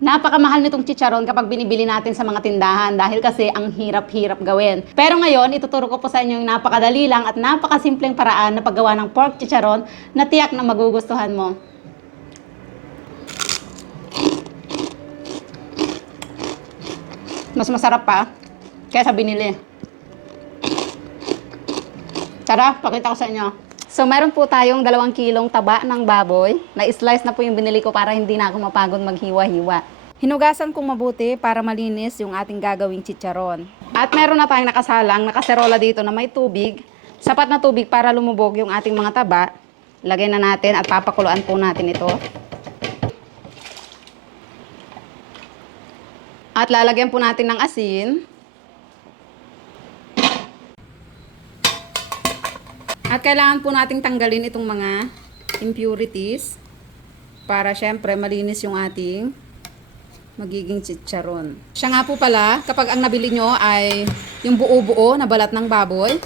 Napakamahal nitong chicharon kapag binibili natin sa mga tindahan dahil kasi ang hirap-hirap gawin. Pero ngayon, ituturo ko po sa inyo yung napakadali lang at napakasimpleng paraan na paggawa ng pork chicharon na tiyak na magugustuhan mo. Mas masarap pa kaysa binili. Tara, pakita ko sa inyo. So, meron po tayong dalawang kilong taba ng baboy. Na-slice na po yung binili ko para hindi na ako mapagod maghiwa-hiwa. Hinugasan kong mabuti para malinis yung ating gagawing chicharon. At meron na tayong nakasalang nakaserola dito na may tubig. Sapat na tubig para lumubog yung ating mga taba. Lagay na natin at papakuluan po natin ito. At lalagyan po natin ng asin. At kailangan po nating tanggalin itong mga impurities para syempre malinis yung ating magiging chicharon. Siya nga po pala, kapag ang nabili nyo ay yung buo-buo na balat ng baboy,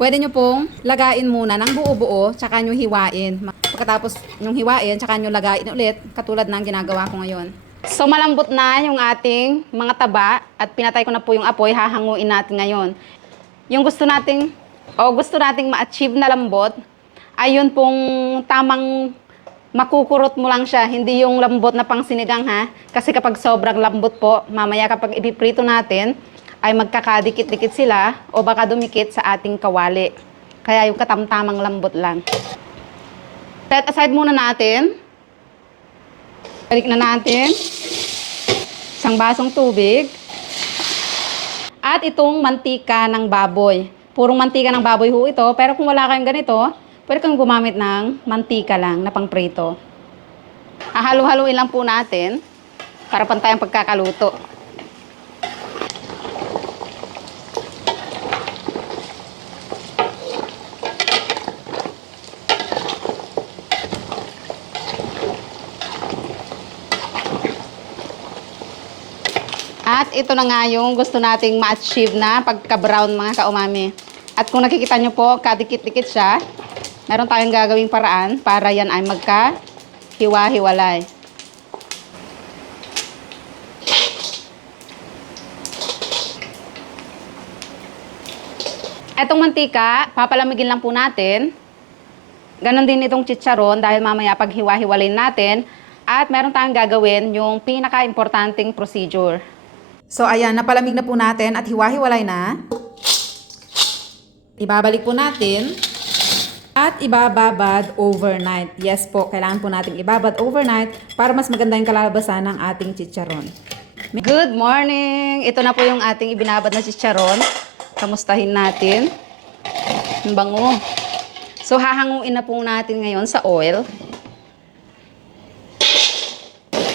pwede nyo pong lagain muna ng buo-buo, tsaka nyo hiwain. Pagkatapos yung hiwain, tsaka nyo lagain ulit, katulad ng ginagawa ko ngayon. So malambot na yung ating mga taba at pinatay ko na po yung apoy, hahanguin natin ngayon. Yung gusto nating o gusto nating ma-achieve na lambot, ayun pong tamang makukurot mo lang siya, hindi yung lambot na pang sinigang ha. Kasi kapag sobrang lambot po, mamaya kapag ipiprito natin, ay magkakadikit-dikit sila o baka dumikit sa ating kawali. Kaya yung katamtamang lambot lang. Set aside muna natin. Balik na natin. Isang basong tubig. At itong mantika ng baboy. Purong mantika ng baboy ho ito. Pero kung wala kayong ganito, pwede kang gumamit ng mantika lang na pangprito. Ahalo-haluin lang po natin para pantay ang pagkakaluto. At ito na nga yung gusto nating ma-achieve na pagka-brown mga kaumami. At kung nakikita nyo po, kadikit-dikit siya, meron tayong gagawing paraan para yan ay magka-hiwa-hiwalay. Etong mantika, papalamigin lang po natin. Ganon din itong chicharon dahil mamaya pag hiwa-hiwalin natin. At meron tayong gagawin yung pinaka-importanting procedure. So ayan, napalamig na po natin at hiwa-hiwalay na. Ibabalik po natin at ibababad overnight. Yes po, kailangan po natin ibabad overnight para mas maganda yung kalalabasan ng ating chicharon. Good morning! Ito na po yung ating ibinabad na chicharon. Kamustahin natin. Ang bango. So hahanguin na po natin ngayon sa oil.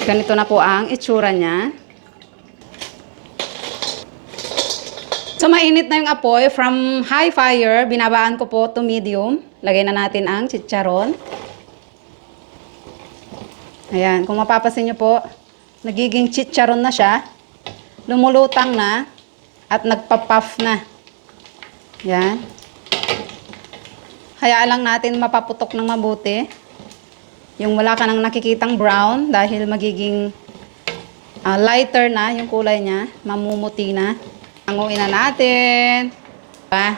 Ganito na po ang itsura niya. So, mainit na yung apoy. From high fire, binabaan ko po to medium. Lagay na natin ang chicharon. Ayan. Kung mapapasin nyo po, nagiging chicharon na siya. Lumulutang na. At nagpapuff na. Ayan. Hayaan lang natin mapaputok ng mabuti. Yung wala ka nang nakikitang brown dahil magiging ah, lighter na yung kulay niya. Mamumuti na. Anguin na natin. Pa.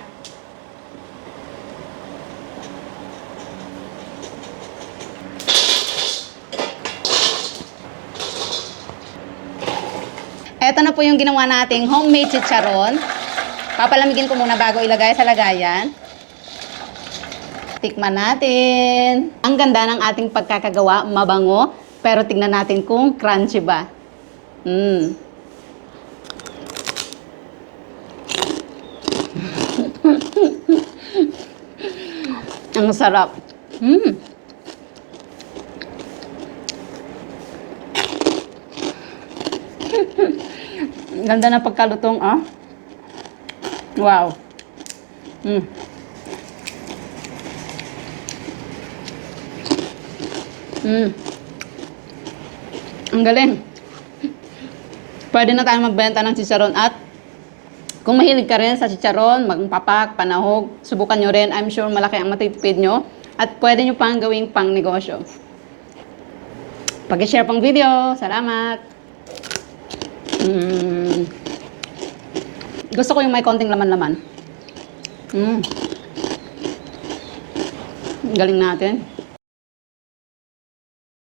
Ito na po yung ginawa nating homemade chicharon. Papalamigin ko muna bago ilagay sa lagayan. Tikman natin. Ang ganda ng ating pagkakagawa, mabango. Pero tingnan natin kung crunchy ba. Mmm. Ang sarap. Mm. Ganda na pagkalutong, ah. Wow. Mm. Mm. Ang galing. Pwede na tayong magbenta ng chicharon at kung mahilig ka rin sa chicharon, magpapak, panahog, subukan nyo rin. I'm sure malaki ang matitipid nyo. At pwede nyo pang gawing pang negosyo. Pag-share pang video. Salamat! Mm. Gusto ko yung may konting laman-laman. Mm. Galing natin.